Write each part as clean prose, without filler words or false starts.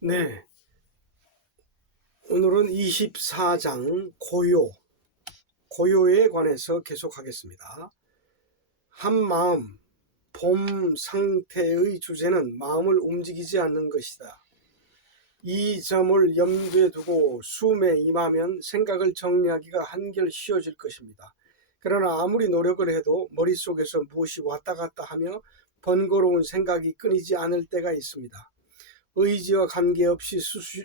네, 오늘은 24장 고요에 관해서 계속하겠습니다. 한마음, 봄 상태의 주제는 마음을 움직이지 않는 것이다. 이 점을 염두에 두고 수음에 임하면 생각을 정리하기가 한결 쉬워질 것입니다. 그러나 아무리 노력을 해도 머릿속에서 무엇이 왔다 갔다 하며 번거로운 생각이 끊이지 않을 때가 있습니다. 의지와 관계없이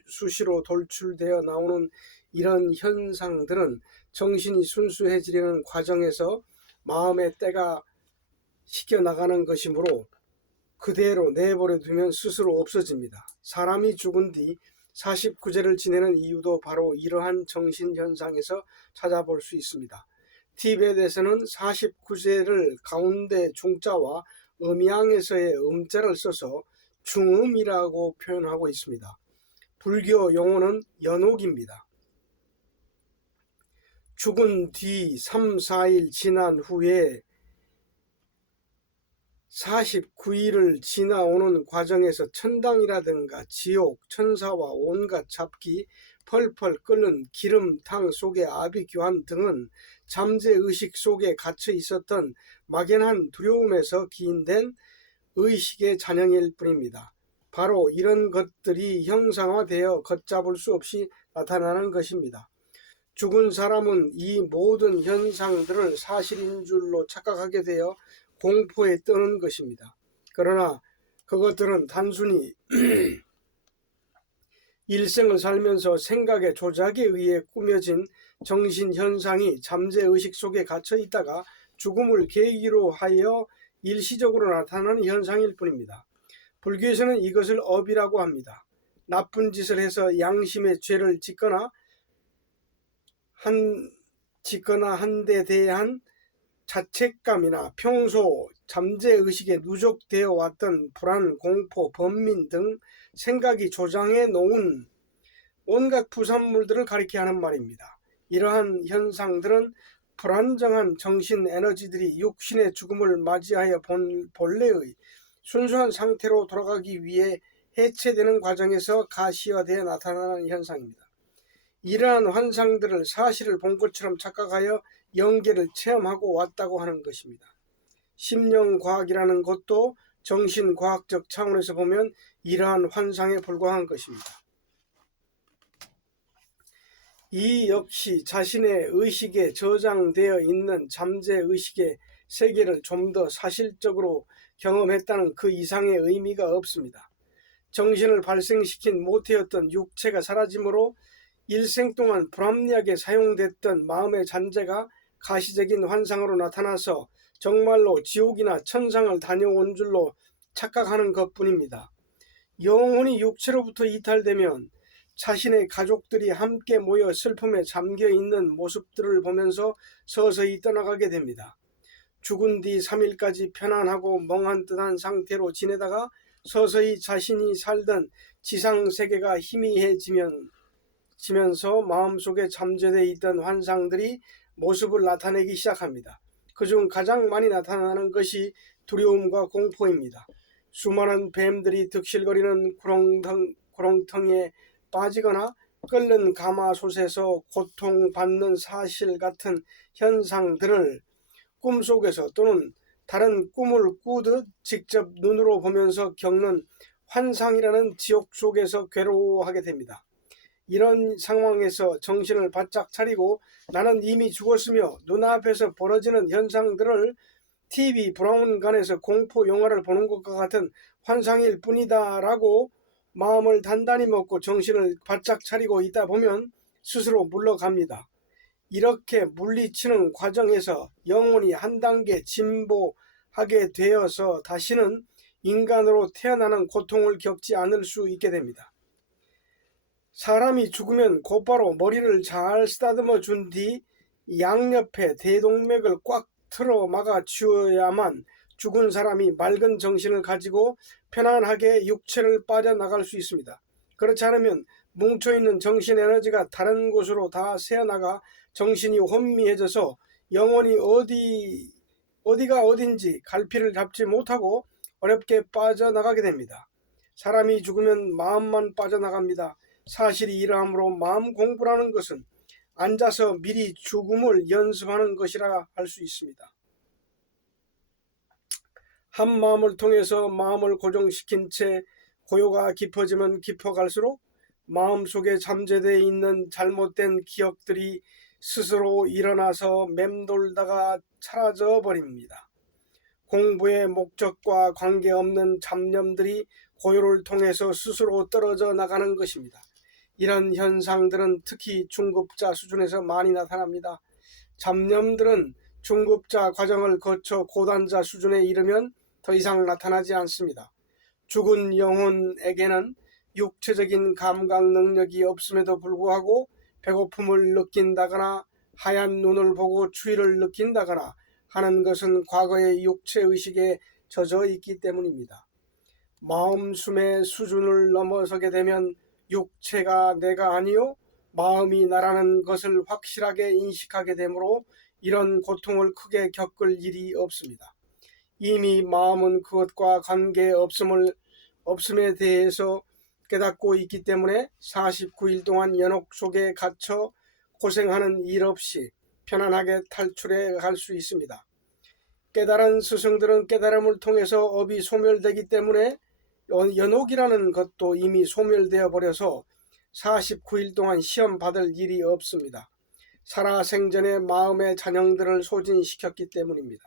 수시로 돌출되어 나오는 이런 현상들은 정신이 순수해지려는 과정에서 마음의 때가 씻겨나가는 것이므로 그대로 내버려 두면 스스로 없어집니다. 사람이 죽은 뒤 49제를 지내는 이유도 바로 이러한 정신현상에서 찾아볼 수 있습니다. 티벳에서는 49제를 가운데 중자와 음양에서의 음자를 써서 중음이라고 표현하고 있습니다. 불교 용어는 연옥입니다. 죽은 뒤 3, 4일 지난 후에 49일을 지나오는 과정에서 천당이라든가 지옥, 천사와 온갖 잡기, 펄펄 끓는 기름탕 속의 아비규환 등은 잠재의식 속에 갇혀 있었던 막연한 두려움에서 기인된 의식의 잔영일 뿐입니다. 바로 이런 것들이 형상화되어 걷잡을 수 없이 나타나는 것입니다. 죽은 사람은 이 모든 현상들을 사실인 줄로 착각하게 되어 공포에 떠는 것입니다. 그러나 그것들은 단순히 일생을 살면서 생각의 조작에 의해 꾸며진 정신현상이 잠재의식 속에 갇혀 있다가 죽음을 계기로 하여 일시적으로 나타나는 현상일 뿐입니다. 불교에서는 이것을 업이라고 합니다. 나쁜 짓을 해서 양심의 죄를 짓거나 한 데 대한 자책감이나 평소 잠재의식에 누적되어 왔던 불안, 공포, 번민 등 생각이 조장해 놓은 온갖 부산물들을 가리켜 하는 말입니다. 이러한 현상들은 불안정한 정신 에너지들이 육신의 죽음을 맞이하여 본래의 순수한 상태로 돌아가기 위해 해체되는 과정에서 가시화되어 나타나는 현상입니다. 이러한 환상들을 사실을 본 것처럼 착각하여 영계를 체험하고 왔다고 하는 것입니다. 심령과학이라는 것도 정신과학적 차원에서 보면 이러한 환상에 불과한 것입니다. 이 역시 자신의 의식에 저장되어 있는 잠재의식의 세계를 좀 더 사실적으로 경험했다는 그 이상의 의미가 없습니다. 정신을 발생시킨 모태였던 육체가 사라짐으로 일생 동안 불합리하게 사용됐던 마음의 잔재가 가시적인 환상으로 나타나서 정말로 지옥이나 천상을 다녀온 줄로 착각하는 것뿐입니다. 영혼이 육체로부터 이탈되면 자신의 가족들이 함께 모여 슬픔에 잠겨있는 모습들을 보면서 서서히 떠나가게 됩니다. 죽은 뒤 3일까지 편안하고 멍한 듯한 상태로 지내다가 서서히 자신이 살던 지상세계가 희미해지면서 마음속에 잠재되어 있던 환상들이 모습을 나타내기 시작합니다. 그중 가장 많이 나타나는 것이 두려움과 공포입니다. 수많은 뱀들이 득실거리는 구렁텅이에 빠지거나 끓는 가마솥에서 고통받는 사실 같은 현상들을 꿈속에서 또는 다른 꿈을 꾸듯 직접 눈으로 보면서 겪는 환상이라는 지옥 속에서 괴로워하게 됩니다. 이런 상황에서 정신을 바짝 차리고 나는 이미 죽었으며 눈앞에서 벌어지는 현상들을 TV 브라운관에서 공포 영화를 보는 것과 같은 환상일 뿐이다 라고 마음을 단단히 먹고 정신을 바짝 차리고 있다 보면 스스로 물러갑니다. 이렇게 물리치는 과정에서 영혼이 한 단계 진보하게 되어서 다시는 인간으로 태어나는 고통을 겪지 않을 수 있게 됩니다. 사람이 죽으면 곧바로 머리를 잘 쓰다듬어 준 뒤 양옆에 대동맥을 꽉 틀어 막아 주어야만 죽은 사람이 맑은 정신을 가지고 편안하게 육체를 빠져나갈 수 있습니다. 그렇지 않으면 뭉쳐있는 정신 에너지가 다른 곳으로 다 새어나가 정신이 혼미해져서 영혼이 어디가 어딘지 갈피를 잡지 못하고 어렵게 빠져나가게 됩니다. 사람이 죽으면 마음만 빠져나갑니다. 사실이 이러하므로 마음 공부라는 것은 앉아서 미리 죽음을 연습하는 것이라 할 수 있습니다. 한 마음을 통해서 마음을 고정시킨 채 고요가 깊어지면 깊어갈수록 마음속에 잠재되어 있는 잘못된 기억들이 스스로 일어나서 맴돌다가 사라져 버립니다. 공부의 목적과 관계없는 잡념들이 고요를 통해서 스스로 떨어져 나가는 것입니다. 이런 현상들은 특히 중급자 수준에서 많이 나타납니다. 잡념들은 중급자 과정을 거쳐 고단자 수준에 이르면 더 이상 나타나지 않습니다. 죽은 영혼에게는 육체적인 감각 능력이 없음에도 불구하고 배고픔을 느낀다거나 하얀 눈을 보고 추위를 느낀다거나 하는 것은 과거의 육체의식에 젖어 있기 때문입니다. 마음숨의 수준을 넘어서게 되면 육체가 내가 아니요 마음이 나라는 것을 확실하게 인식하게 되므로 이런 고통을 크게 겪을 일이 없습니다. 이미 마음은 그것과 없음에 대해서 깨닫고 있기 때문에 49일 동안 연옥 속에 갇혀 고생하는 일 없이 편안하게 탈출해 갈 수 있습니다. 깨달은 스승들은 깨달음을 통해서 업이 소멸되기 때문에 연옥이라는 것도 이미 소멸되어 버려서 49일 동안 시험 받을 일이 없습니다. 살아생전에 마음의 잔영들을 소진시켰기 때문입니다.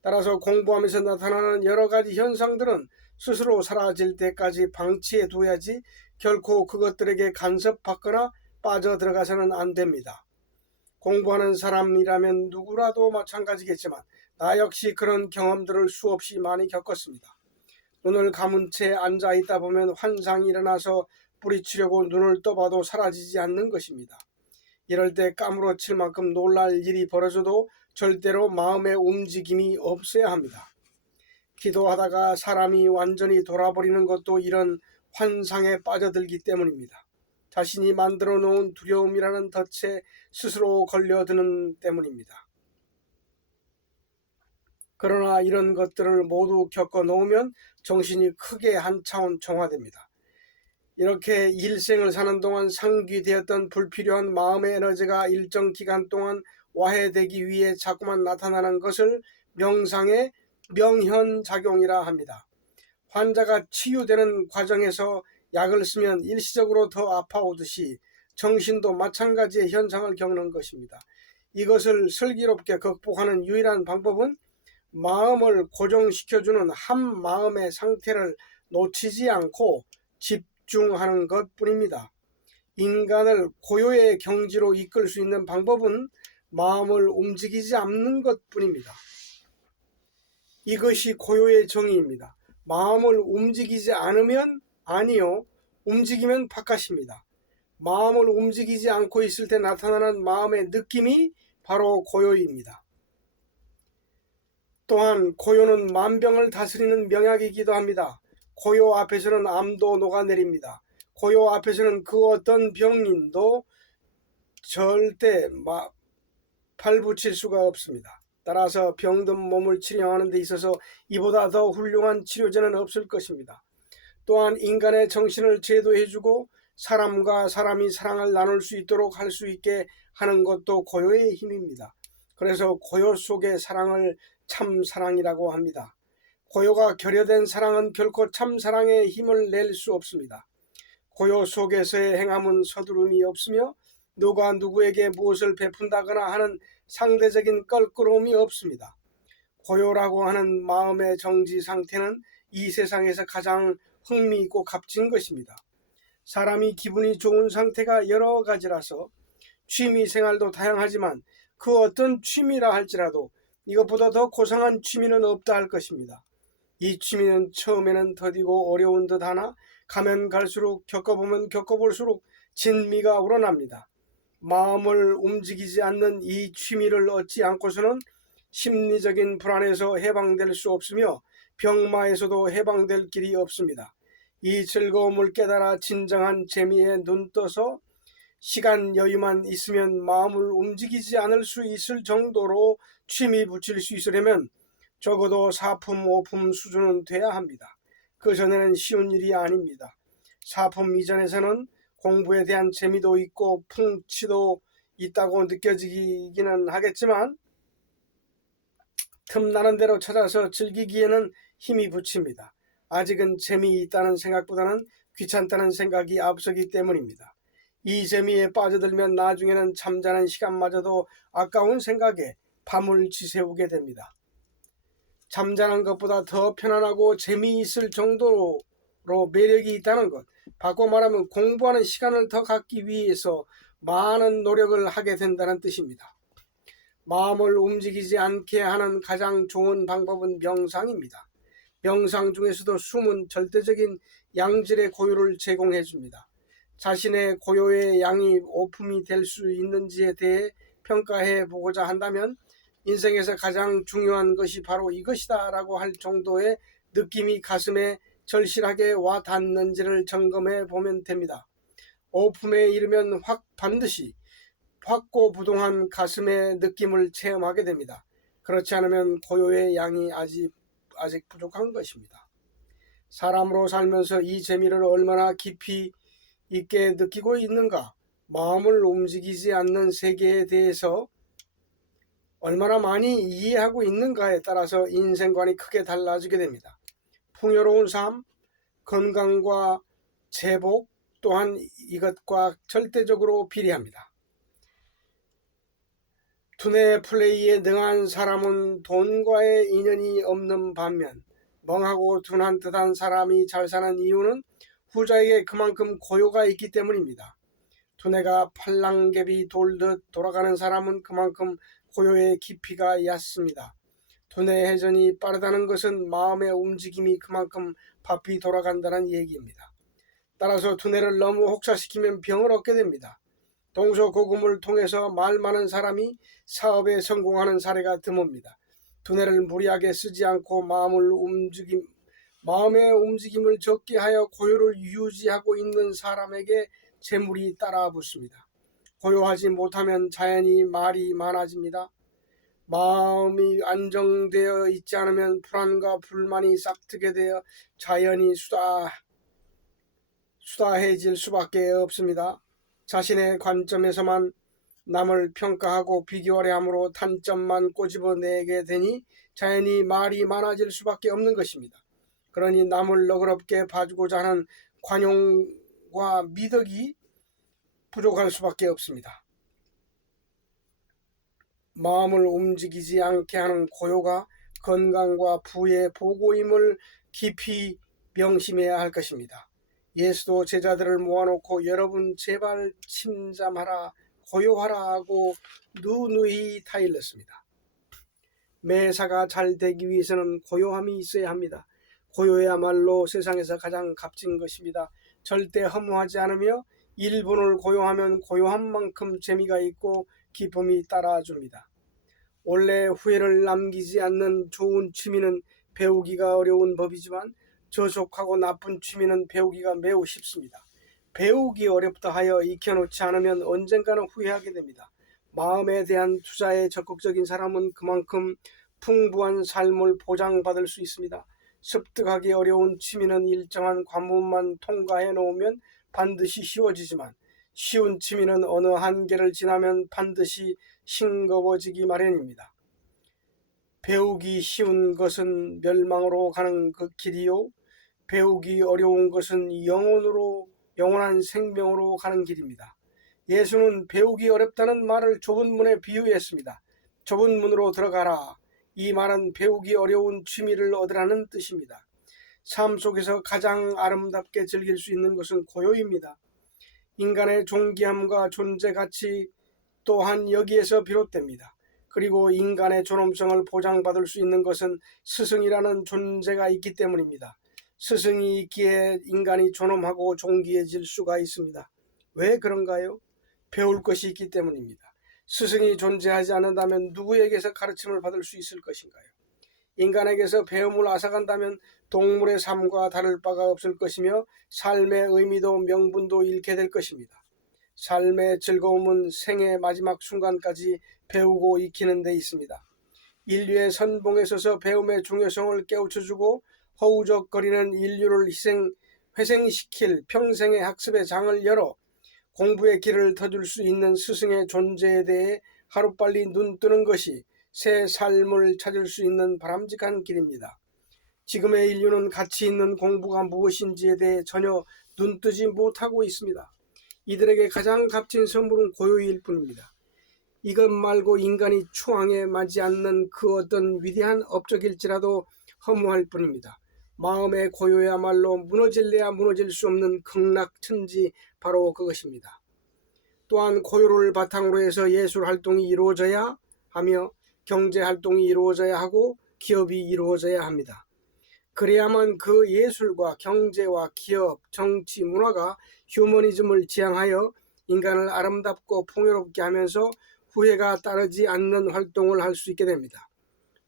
따라서 공부하면서 나타나는 여러 가지 현상들은 스스로 사라질 때까지 방치해 둬야지 결코 그것들에게 간섭받거나 빠져들어가서는 안 됩니다. 공부하는 사람이라면 누구라도 마찬가지겠지만 나 역시 그런 경험들을 수없이 많이 겪었습니다. 눈을 감은 채 앉아 있다 보면 환상이 일어나서 뿌리치려고 눈을 떠봐도 사라지지 않는 것입니다. 이럴 때 까무러칠 만큼 놀랄 일이 벌어져도 절대로 마음의 움직임이 없어야 합니다. 기도하다가 사람이 완전히 돌아버리는 것도 이런 환상에 빠져들기 때문입니다. 자신이 만들어 놓은 두려움이라는 덫에 스스로 걸려드는 때문입니다. 그러나 이런 것들을 모두 겪어 놓으면 정신이 크게 한 차원 정화됩니다. 이렇게 일생을 사는 동안 상기되었던 불필요한 마음의 에너지가 일정 기간 동안 와해되기 위해 자꾸만 나타나는 것을 명상의 명현작용이라 합니다. 환자가 치유되는 과정에서 약을 쓰면 일시적으로 더 아파오듯이 정신도 마찬가지의 현상을 겪는 것입니다. 이것을 슬기롭게 극복하는 유일한 방법은 마음을 고정시켜주는 한 마음의 상태를 놓치지 않고 집중하는 것뿐입니다. 인간을 고요의 경지로 이끌 수 있는 방법은 마음을 움직이지 않는 것뿐입니다. 이것이 고요의 정의입니다. 마음을 움직이지 않으면 아니요, 움직이면 바깥입니다. 마음을 움직이지 않고 있을 때 나타나는 마음의 느낌이 바로 고요입니다. 또한 고요는 만병을 다스리는 명약이기도 합니다. 고요 앞에서는 암도 녹아내립니다. 고요 앞에서는 그 어떤 병인도 절대 팔붙일 수가 없습니다. 따라서 병든 몸을 치료하는 데 있어서 이보다 더 훌륭한 치료제는 없을 것입니다. 또한 인간의 정신을 제도해주고 사람과 사람이 사랑을 나눌 수 있도록 할 수 있게 하는 것도 고요의 힘입니다. 그래서 고요 속의 사랑을 참 사랑이라고 합니다. 고요가 결여된 사랑은 결코 참 사랑의 힘을 낼 수 없습니다. 고요 속에서의 행함은 서두름이 없으며 누가 누구에게 무엇을 베푼다거나 하는 상대적인 껄끄러움이 없습니다. 고요라고 하는 마음의 정지 상태는 이 세상에서 가장 흥미있고 값진 것입니다. 사람이 기분이 좋은 상태가 여러 가지라서 취미생활도 다양하지만 그 어떤 취미라 할지라도 이것보다 더 고상한 취미는 없다 할 것입니다. 이 취미는 처음에는 더디고 어려운 듯하나 가면 갈수록 겪어보면 겪어볼수록 진미가 우러납니다. 마음을 움직이지 않는 이 취미를 얻지 않고서는 심리적인 불안에서 해방될 수 없으며 병마에서도 해방될 길이 없습니다. 이 즐거움을 깨달아 진정한 재미에 눈떠서 시간 여유만 있으면 마음을 움직이지 않을 수 있을 정도로 취미 붙일 수 있으려면 적어도 4품, 5품 수준은 돼야 합니다. 그 전에는 쉬운 일이 아닙니다. 사품 이전에서는 공부에 대한 재미도 있고 풍치도 있다고 느껴지기는 하겠지만 틈나는 대로 찾아서 즐기기에는 힘이 붙입니다. 아직은 재미있다는 생각보다는 귀찮다는 생각이 앞서기 때문입니다. 이 재미에 빠져들면 나중에는 잠자는 시간마저도 아까운 생각에 밤을 지새우게 됩니다. 잠자는 것보다 더 편안하고 재미있을 정도로 매력이 있다는 것, 바꿔 말하면 공부하는 시간을 더 갖기 위해서 많은 노력을 하게 된다는 뜻입니다. 마음을 움직이지 않게 하는 가장 좋은 방법은 명상입니다. 명상 중에서도 숨은 절대적인 양질의 고요를 제공해 줍니다. 자신의 고요의 양이 오품이 될 수 있는지에 대해 평가해 보고자 한다면 인생에서 가장 중요한 것이 바로 이것이다 라고 할 정도의 느낌이 가슴에 절실하게 와 닿는지를 점검해 보면 됩니다. 오품에 이르면 반드시 확고부동한 가슴의 느낌을 체험하게 됩니다. 그렇지 않으면 고요의 양이 아직 부족한 것입니다. 사람으로 살면서 이 재미를 얼마나 깊이 있게 느끼고 있는가, 마음을 움직이지 않는 세계에 대해서 얼마나 많이 이해하고 있는가에 따라서 인생관이 크게 달라지게 됩니다. 풍요로운 삶, 건강과 제복 또한 이것과 절대적으로 비례합니다. 두뇌 플레이에 능한 사람은 돈과의 인연이 없는 반면 멍하고 둔한 듯한 사람이 잘 사는 이유는 후자에게 그만큼 고요가 있기 때문입니다. 두뇌가 팔랑개비 돌듯 돌아가는 사람은 그만큼 고요의 깊이가 얕습니다. 두뇌 회전이 빠르다는 것은 마음의 움직임이 그만큼 바삐 돌아간다는 얘기입니다. 따라서 두뇌를 너무 혹사시키면 병을 얻게 됩니다. 동서고금을 통해서 말 많은 사람이 사업에 성공하는 사례가 드뭅니다. 두뇌를 무리하게 쓰지 않고 마음의 움직임을 적게 하여 고요를 유지하고 있는 사람에게 재물이 따라 붙습니다. 고요하지 못하면 자연히 말이 많아집니다. 마음이 안정되어 있지 않으면 불안과 불만이 싹트게 되어 자연히 수다해질 수밖에 없습니다. 자신의 관점에서만 남을 평가하고 비교하려 함으로 단점만 꼬집어내게 되니 자연히 말이 많아질 수밖에 없는 것입니다. 그러니 남을 너그럽게 봐주고자 하는 관용과 미덕이 부족할 수밖에 없습니다. 마음을 움직이지 않게 하는 고요가 건강과 부의 보고임을 깊이 명심해야 할 것입니다. 예수도 제자들을 모아놓고 여러분 제발 침잠하라 고요하라 하고 누누이 타일렀습니다. 매사가 잘 되기 위해서는 고요함이 있어야 합니다. 고요야말로 세상에서 가장 값진 것입니다. 절대 허무하지 않으며 1분을 고요하면 고요한 만큼 재미가 있고 기쁨이 따라줍니다. 원래 후회를 남기지 않는 좋은 취미는 배우기가 어려운 법이지만 저속하고 나쁜 취미는 배우기가 매우 쉽습니다. 배우기 어렵다 하여 익혀놓지 않으면 언젠가는 후회하게 됩니다. 마음에 대한 투자에 적극적인 사람은 그만큼 풍부한 삶을 보장받을 수 있습니다. 습득하기 어려운 취미는 일정한 관문만 통과해 놓으면 반드시 쉬워지지만 쉬운 취미는 어느 한계를 지나면 반드시 싱거워지기 마련입니다. 배우기 쉬운 것은 멸망으로 가는 그 길이요, 배우기 어려운 것은 영원한 생명으로 가는 길입니다. 예수는 배우기 어렵다는 말을 좁은 문에 비유했습니다. 좁은 문으로 들어가라. 이 말은 배우기 어려운 취미를 얻으라는 뜻입니다. 삶 속에서 가장 아름답게 즐길 수 있는 것은 고요입니다. 인간의 존귀함과 존재 가치 또한 여기에서 비롯됩니다. 그리고 인간의 존엄성을 보장받을 수 있는 것은 스승이라는 존재가 있기 때문입니다. 스승이 있기에 인간이 존엄하고 존귀해질 수가 있습니다. 왜 그런가요? 배울 것이 있기 때문입니다. 스승이 존재하지 않는다면 누구에게서 가르침을 받을 수 있을 것인가요? 인간에게서 배움을 앗아간다면 동물의 삶과 다를 바가 없을 것이며 삶의 의미도 명분도 잃게 될 것입니다. 삶의 즐거움은 생의 마지막 순간까지 배우고 익히는 데 있습니다. 인류의 선봉에 서서 배움의 중요성을 깨우쳐주고 허우적거리는 인류를 회생시킬 평생의 학습의 장을 열어 공부의 길을 터줄 수 있는 스승의 존재에 대해 하루빨리 눈뜨는 것이 새 삶을 찾을 수 있는 바람직한 길입니다. 지금의 인류는 가치 있는 공부가 무엇인지에 대해 전혀 눈뜨지 못하고 있습니다. 이들에게 가장 값진 선물은 고요일 뿐입니다. 이것 말고 인간이 추앙에 맞지 않는 그 어떤 위대한 업적일지라도 허무할 뿐입니다. 마음의 고요야말로 무너질래야 무너질 수 없는 극락천지, 바로 그것입니다. 또한 고요를 바탕으로 해서 예술활동이 이루어져야 하며 경제활동이 이루어져야 하고 기업이 이루어져야 합니다. 그래야만 그 예술과 경제와 기업, 정치, 문화가 휴머니즘을 지향하여 인간을 아름답고 풍요롭게 하면서 후회가 따르지 않는 활동을 할 수 있게 됩니다.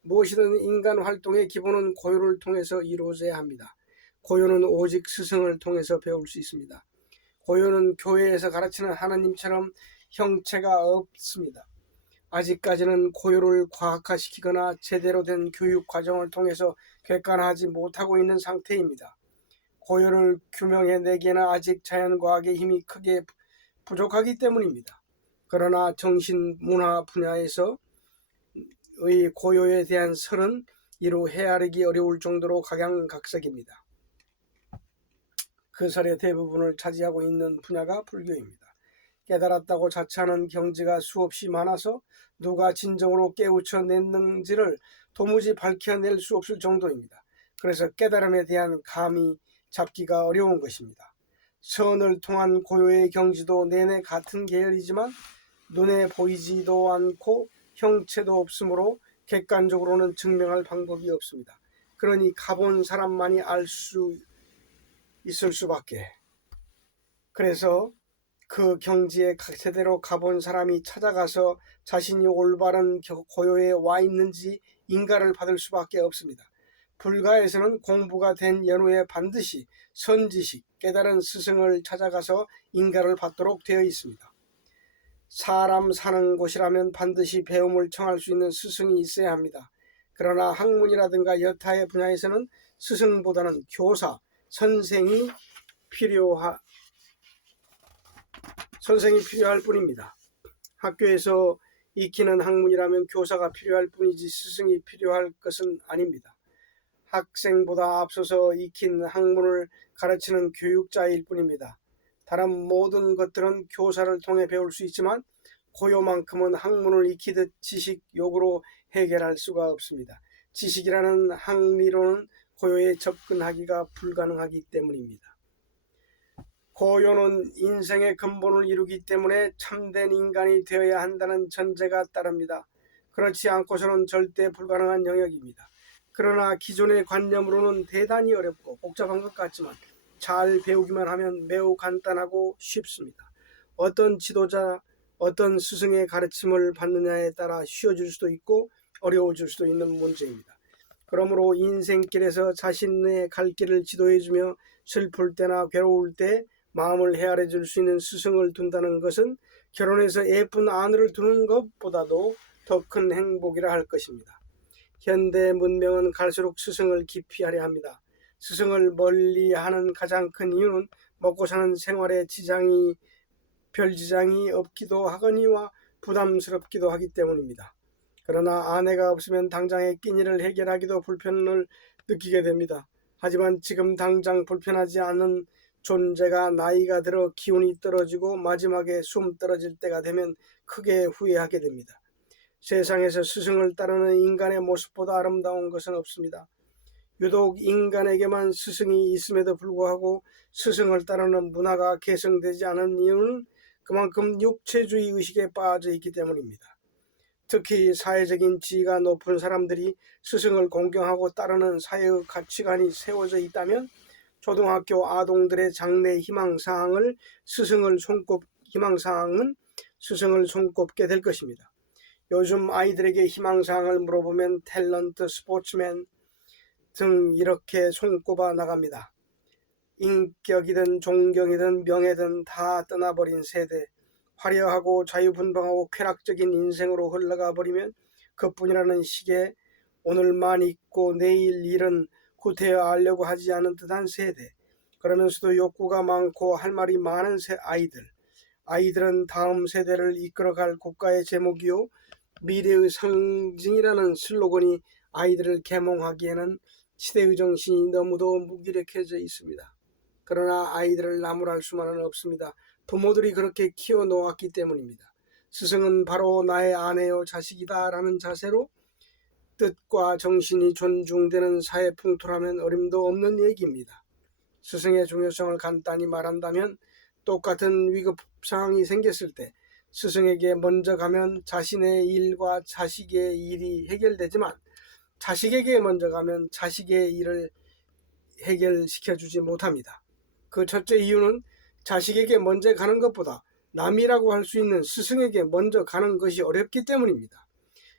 무엇이든 인간 활동의 기본은 고요를 통해서 이루어져야 합니다. 고요는 오직 스승을 통해서 배울 수 있습니다. 고요는 교회에서 가르치는 하나님처럼 형체가 없습니다. 아직까지는 고요를 과학화시키거나 제대로 된 교육 과정을 통해서 객관화하지 못하고 있는 상태입니다. 고요를 규명해내기에는 아직 자연과학의 힘이 크게 부족하기 때문입니다. 그러나 정신, 문화 분야에서 의 고요에 대한 설은 이루 헤아리기 어려울 정도로 각양각색입니다. 그 설의 대부분을 차지하고 있는 분야가 불교입니다. 깨달았다고 자처하는 경지가 수없이 많아서 누가 진정으로 깨우쳐냈는지를 도무지 밝혀낼 수 없을 정도입니다. 그래서 깨달음에 대한 감이 잡기가 어려운 것입니다. 선을 통한 고요의 경지도 내내 같은 계열이지만 눈에 보이지도 않고 형체도 없으므로 객관적으로는 증명할 방법이 없습니다. 그러니 가본 사람만이 알 수 있을 수밖에. 그래서 그 경지에 제대로 가본 사람이 찾아가서 자신이 올바른 고요에 와 있는지 인가를 받을 수밖에 없습니다. 불가에서는 공부가 된 연후에 반드시 선지식, 깨달은 스승을 찾아가서 인가를 받도록 되어 있습니다. 사람 사는 곳이라면 반드시 배움을 청할 수 있는 스승이 있어야 합니다. 그러나 학문이라든가 여타의 분야에서는 스승보다는 교사, 선생이 필요할 뿐입니다. 학교에서 익히는 학문이라면 교사가 필요할 뿐이지 스승이 필요할 것은 아닙니다. 학생보다 앞서서 익힌 학문을 가르치는 교육자일 뿐입니다. 다른 모든 것들은 교사를 통해 배울 수 있지만 고요만큼은 학문을 익히듯 지식 욕으로 해결할 수가 없습니다. 지식이라는 학리로는 고요에 접근하기가 불가능하기 때문입니다. 고요는 인생의 근본을 이루기 때문에 참된 인간이 되어야 한다는 전제가 따릅니다. 그렇지 않고서는 절대 불가능한 영역입니다. 그러나 기존의 관념으로는 대단히 어렵고 복잡한 것 같지만 잘 배우기만 하면 매우 간단하고 쉽습니다. 어떤 지도자, 어떤 스승의 가르침을 받느냐에 따라 쉬워질 수도 있고 어려워질 수도 있는 문제입니다. 그러므로 인생길에서 자신의 갈 길을 지도해주며 슬플 때나 괴로울 때 마음을 헤아려 줄 수 있는 스승을 둔다는 것은 결혼해서 예쁜 아내를 두는 것보다도 더 큰 행복이라 할 것입니다. 현대 문명은 갈수록 스승을 기피하려 합니다. 스승을 멀리하는 가장 큰 이유는 먹고 사는 생활에 별 지장이 없기도 하거니와 부담스럽기도 하기 때문입니다. 그러나 아내가 없으면 당장의 끼니를 해결하기도 불편을 느끼게 됩니다. 하지만 지금 당장 불편하지 않은 존재가 나이가 들어 기운이 떨어지고 마지막에 숨 떨어질 때가 되면 크게 후회하게 됩니다. 세상에서 스승을 따르는 인간의 모습보다 아름다운 것은 없습니다. 유독 인간에게만 스승이 있음에도 불구하고 스승을 따르는 문화가 개성되지 않은 이유는 그만큼 육체주의 의식에 빠져 있기 때문입니다. 특히 사회적인 지위가 높은 사람들이 스승을 공경하고 따르는 사회의 가치관이 세워져 있다면 초등학교 아동들의 장래 희망사항은 스승을 손꼽게 될 것입니다. 요즘 아이들에게 희망사항을 물어보면 탤런트, 스포츠맨 등 이렇게 손꼽아 나갑니다. 인격이든 존경이든 명예든 다 떠나버린 세대, 화려하고 자유분방하고 쾌락적인 인생으로 흘러가 버리면 그뿐이라는 식의 오늘만 있고 내일 잃은 구태여 알려고 하지 않은 듯한 세대, 그러면서도 욕구가 많고 할 말이 많은 아이들은 다음 세대를 이끌어갈 국가의 제목이요 미래의 상징이라는 슬로건이 아이들을 계몽하기에는 시대의 정신이 너무도 무기력해져 있습니다. 그러나 아이들을 나무랄 수만은 없습니다. 부모들이 그렇게 키워놓았기 때문입니다. 스승은 바로 나의 아내요 자식이다 라는 자세로 뜻과 정신이 존중되는 사회 풍토라면 어림도 없는 얘기입니다. 스승의 중요성을 간단히 말한다면 똑같은 위급 상황이 생겼을 때 스승에게 먼저 가면 자신의 일과 자식의 일이 해결되지만 자식에게 먼저 가면 자식의 일을 해결시켜주지 못합니다. 그 첫째 이유는 자식에게 먼저 가는 것보다 남이라고 할 수 있는 스승에게 먼저 가는 것이 어렵기 때문입니다.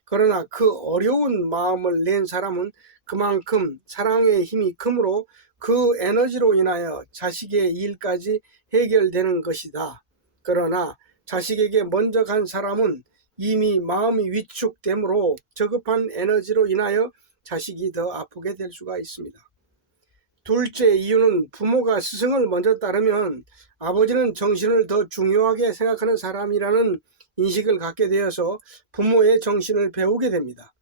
그러나 그 어려운 마음을 낸 사람은 그만큼 사랑의 힘이 크므로 그 에너지로 인하여 자식의 일까지 해결되는 것이다. 그러나 자식에게 먼저 간 사람은 이미 마음이 위축되므로 저급한 에너지로 인하여 자식이 더 아프게 될 수가 있습니다. 둘째 이유는 부모가 스승을 먼저 따르면 아버지는 정신을 더 중요하게 생각하는 사람이라는 인식을 갖게 되어서 부모의 정신을 배우게 됩니다.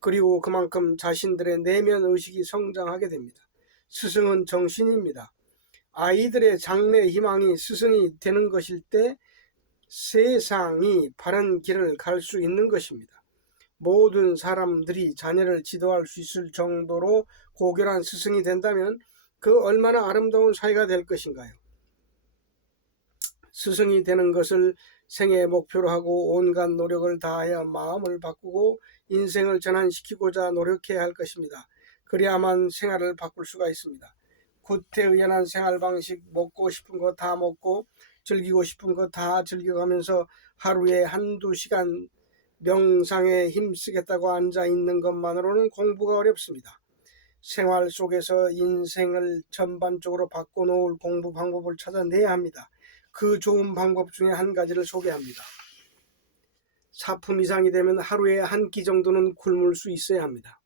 그리고 그만큼 자신들의 내면 의식이 성장하게 됩니다. 스승은 정신입니다. 아이들의 장래 희망이 스승이 되는 것일 때 세상이 바른 길을 갈 수 있는 것입니다. 모든 사람들이 자녀를 지도할 수 있을 정도로 고결한 스승이 된다면 그 얼마나 아름다운 사회가 될 것인가요? 스승이 되는 것을 생애 목표로 하고 온갖 노력을 다하여 마음을 바꾸고 인생을 전환시키고자 노력해야 할 것입니다. 그래야만 생활을 바꿀 수가 있습니다. 구태의연한 생활 방식, 먹고 싶은 거 다 먹고 즐기고 싶은 거 다 즐겨가면서 하루에 한두 시간 명상에 힘쓰겠다고 앉아 있는 것만으로는 공부가 어렵습니다. 생활 속에서 인생을 전반적으로 바꿔놓을 공부 방법을 찾아내야 합니다. 그 좋은 방법 중에 한 가지를 소개합니다. 사품 이상이 되면 하루에 한 끼 정도는 굶을 수 있어야 합니다.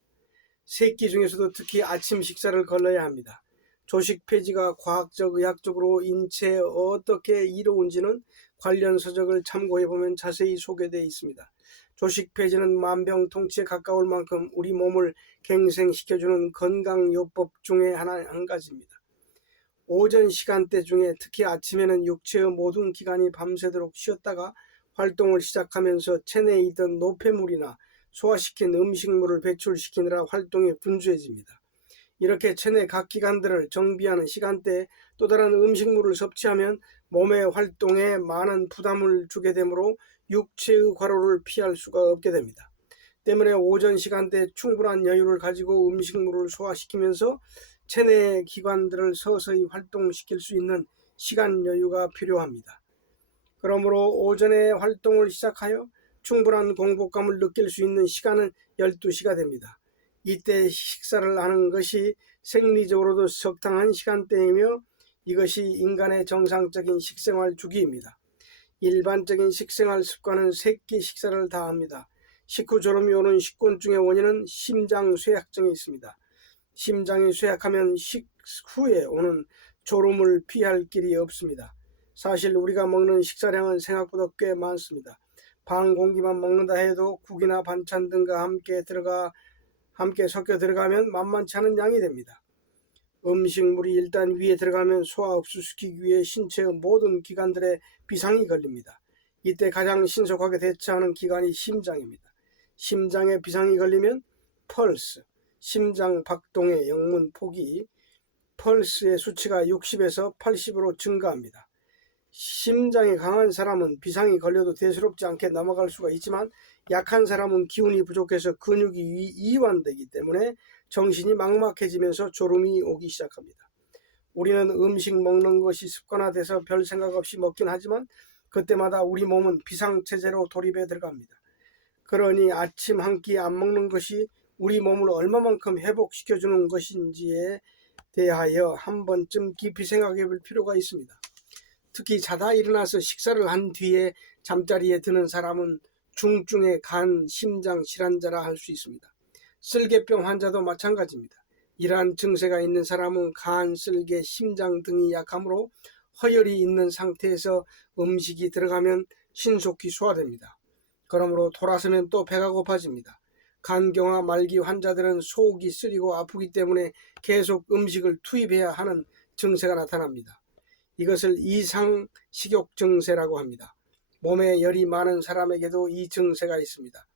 세 끼 중에서도 특히 아침 식사를 걸러야 합니다. 조식 폐지가 과학적, 의학적으로 인체에 어떻게 이로운지는 관련 서적을 참고해보면 자세히 소개되어 있습니다. 조식 폐지는 만병통치에 가까울 만큼 우리 몸을 갱생시켜주는 건강요법 중에 한 가지입니다. 오전 시간대 중에 특히 아침에는 육체의 모든 기관이 밤새도록 쉬었다가 활동을 시작하면서 체내에 있던 노폐물이나 소화시킨 음식물을 배출시키느라 활동이 분주해집니다. 이렇게 체내 각 기관들을 정비하는 시간대에 또 다른 음식물을 섭취하면 몸의 활동에 많은 부담을 주게 되므로 육체의 과로를 피할 수가 없게 됩니다. 때문에 오전 시간대에 충분한 여유를 가지고 음식물을 소화시키면서 체내 기관들을 서서히 활동시킬 수 있는 시간 여유가 필요합니다. 그러므로 오전에 활동을 시작하여 충분한 공복감을 느낄 수 있는 시간은 12시가 됩니다. 이때 식사를 하는 것이 생리적으로도 적당한 시간대이며 이것이 인간의 정상적인 식생활 주기입니다. 일반적인 식생활 습관은 3끼 식사를 다 합니다. 식후 졸음이 오는 식곤증의 원인은 심장 쇠약증이 있습니다. 심장이 쇠약하면 식후에 오는 졸음을 피할 길이 없습니다. 사실 우리가 먹는 식사량은 생각보다 꽤 많습니다. 반 공기만 먹는다 해도 국이나 반찬 등과 함께 섞여 들어가면 만만치 않은 양이 됩니다. 음식물이 일단 위에 들어가면 소화 흡수시키기 위해 신체의 모든 기관들의 비상이 걸립니다. 이때 가장 신속하게 대처하는 기관이 심장입니다. 심장에 비상이 걸리면 펄스, 심장 박동의 영문 폭이 펄스의 수치가 60에서 80으로 증가합니다. 심장이 강한 사람은 비상이 걸려도 대수롭지 않게 넘어갈 수가 있지만 약한 사람은 기운이 부족해서 근육이 이완되기 때문에 정신이 막막해지면서 졸음이 오기 시작합니다. 우리는 음식 먹는 것이 습관화돼서 별 생각 없이 먹긴 하지만 그때마다 우리 몸은 비상체제로 돌입해 들어갑니다. 그러니 아침 한 끼 안 먹는 것이 우리 몸을 얼마만큼 회복시켜주는 것인지에 대하여 한 번쯤 깊이 생각해 볼 필요가 있습니다. 특히 자다 일어나서 식사를 한 뒤에 잠자리에 드는 사람은 중증의 간, 심장 질환자라 할 수 있습니다. 쓸개병 환자도 마찬가지입니다. 이러한 증세가 있는 사람은 간, 쓸개, 심장 등이 약하므로 허열이 있는 상태에서 음식이 들어가면 신속히 소화됩니다. 그러므로 돌아서면 또 배가 고파집니다. 간경화 말기 환자들은 속이 쓰리고 아프기 때문에 계속 음식을 투입해야 하는 증세가 나타납니다. 이것을 이상식욕 증세라고 합니다. 몸에 열이 많은 사람에게도 이 증세가 있습니다.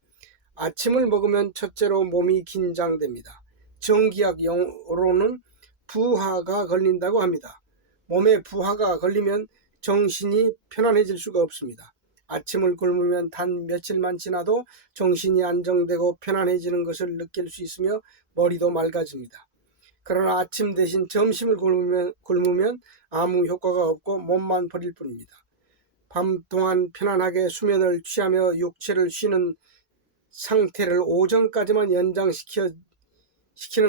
아침을 먹으면 첫째로 몸이 긴장됩니다. 정기학 용어로는 부하가 걸린다고 합니다. 몸에 부하가 걸리면 정신이 편안해질 수가 없습니다. 아침을 굶으면 단 며칠만 지나도 정신이 안정되고 편안해지는 것을 느낄 수 있으며 머리도 맑아집니다. 그러나 아침 대신 점심을 굶으면 아무 효과가 없고 몸만 버릴 뿐입니다. 밤 동안 편안하게 수면을 취하며 육체를 쉬는 상태를 오전까지만 연장시키는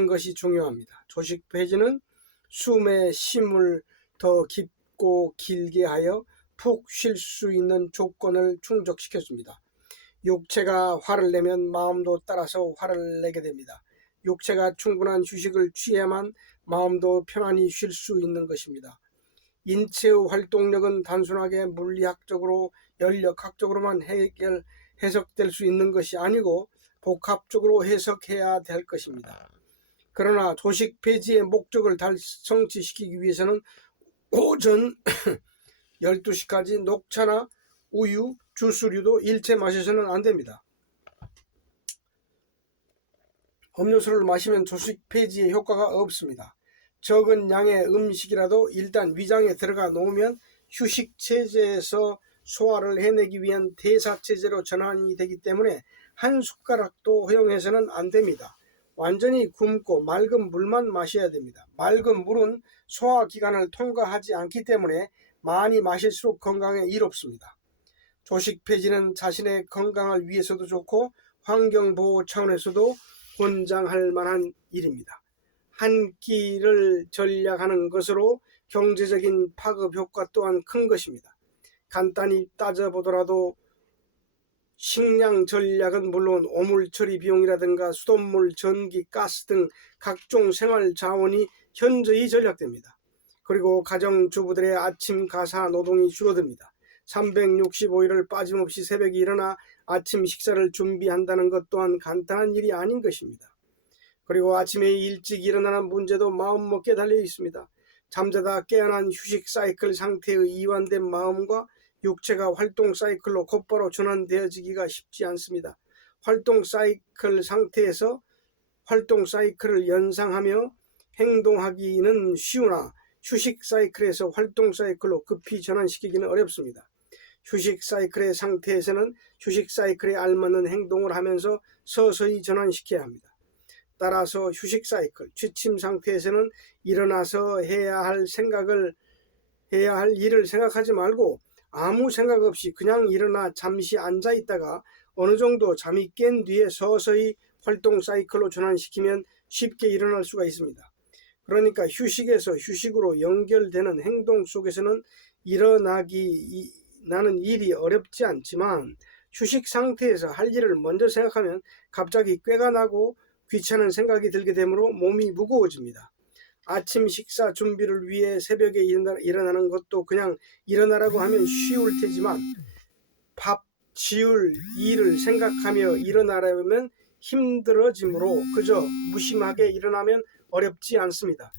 것이 중요합니다. 조식 폐지는 숨의 쉼을 더 깊고 길게 하여 푹 쉴 수 있는 조건을 충족시켜줍니다. 육체가 화를 내면 마음도 따라서 화를 내게 됩니다. 육체가 충분한 휴식을 취해야만 마음도 편안히 쉴 수 있는 것입니다. 인체의 활동력은 단순하게 물리학적으로 연력학적으로만 해석될 수 있는 것이 아니고 복합적으로 해석해야 될 것입니다. 그러나 조식 폐지의 목적을 성취시키기 위해서는 오전 12시까지 녹차나 우유, 주스류도 일체 마셔서는 안 됩니다. 음료수를 마시면 조식 폐지에 효과가 없습니다. 적은 양의 음식이라도 일단 위장에 들어가 놓으면 휴식 체제에서 소화를 해내기 위한 대사 체제로 전환이 되기 때문에 한 숟가락도 허용해서는 안 됩니다. 완전히 굶고 맑은 물만 마셔야 됩니다. 맑은 물은 소화기관을 통과하지 않기 때문에 많이 마실수록 건강에 이롭습니다. 조식 폐지는 자신의 건강을 위해서도 좋고 환경보호 차원에서도 권장할 만한 일입니다. 한 끼를 절약하는 것으로 경제적인 파급 효과 또한 큰 것입니다. 간단히 따져보더라도 식량 전략은 물론 오물 처리 비용이라든가 수돗물, 전기, 가스 등 각종 생활 자원이 현저히 절약됩니다. 그리고 가정주부들의 아침 가사 노동이 줄어듭니다. 365일을 빠짐없이 새벽에 일어나 아침 식사를 준비한다는 것 또한 간단한 일이 아닌 것입니다. 그리고 아침에 일찍 일어나는 문제도 마음먹기에 달려 있습니다. 잠자다 깨어난 휴식 사이클 상태의 이완된 마음과 육체가 활동 사이클로 곧바로 전환되어지기가 쉽지 않습니다. 활동 사이클 상태에서 활동 사이클을 연상하며 행동하기는 쉬우나 휴식 사이클에서 활동 사이클로 급히 전환시키기는 어렵습니다. 휴식 사이클의 상태에서는 휴식 사이클에 알맞는 행동을 하면서 서서히 전환시켜야 합니다. 따라서 휴식 사이클, 취침 상태에서는 일어나서 해야 할 일을 생각하지 말고 아무 생각 없이 그냥 일어나 잠시 앉아 있다가 어느 정도 잠이 깬 뒤에 서서히 활동 사이클로 전환시키면 쉽게 일어날 수가 있습니다. 그러니까 휴식에서 휴식으로 연결되는 행동 속에서는 일어나는 일이 어렵지 않지만 휴식 상태에서 할 일을 먼저 생각하면 갑자기 꾀가 나고 귀찮은 생각이 들게 되므로 몸이 무거워집니다. 아침 식사 준비를 위해 새벽에 일어나는 것도 그냥 일어나라고 하면 쉬울 테지만 밥 지을 일을 생각하며 일어나려면 힘들어지므로 그저 무심하게 일어나면 어렵지 않습니다.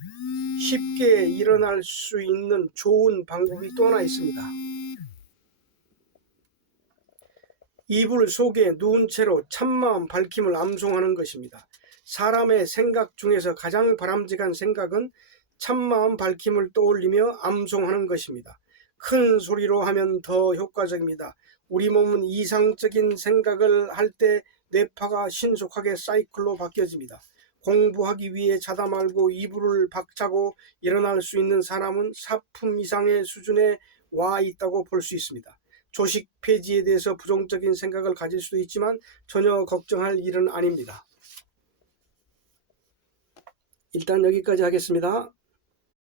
쉽게 일어날 수 있는 좋은 방법이 또 하나 있습니다. 이불 속에 누운 채로 참마음 밝힘을 암송하는 것입니다. 사람의 생각 중에서 가장 바람직한 생각은 참마음 밝힘을 떠올리며 암송하는 것입니다. 큰 소리로 하면 더 효과적입니다. 우리 몸은 이상적인 생각을 할 때 뇌파가 신속하게 사이클로 바뀌어집니다. 공부하기 위해 자다 말고 이불을 박차고 일어날 수 있는 사람은 사품 이상의 수준에 와 있다고 볼 수 있습니다. 조식 폐지에 대해서 부정적인 생각을 가질 수도 있지만 전혀 걱정할 일은 아닙니다. 일단 여기까지 하겠습니다.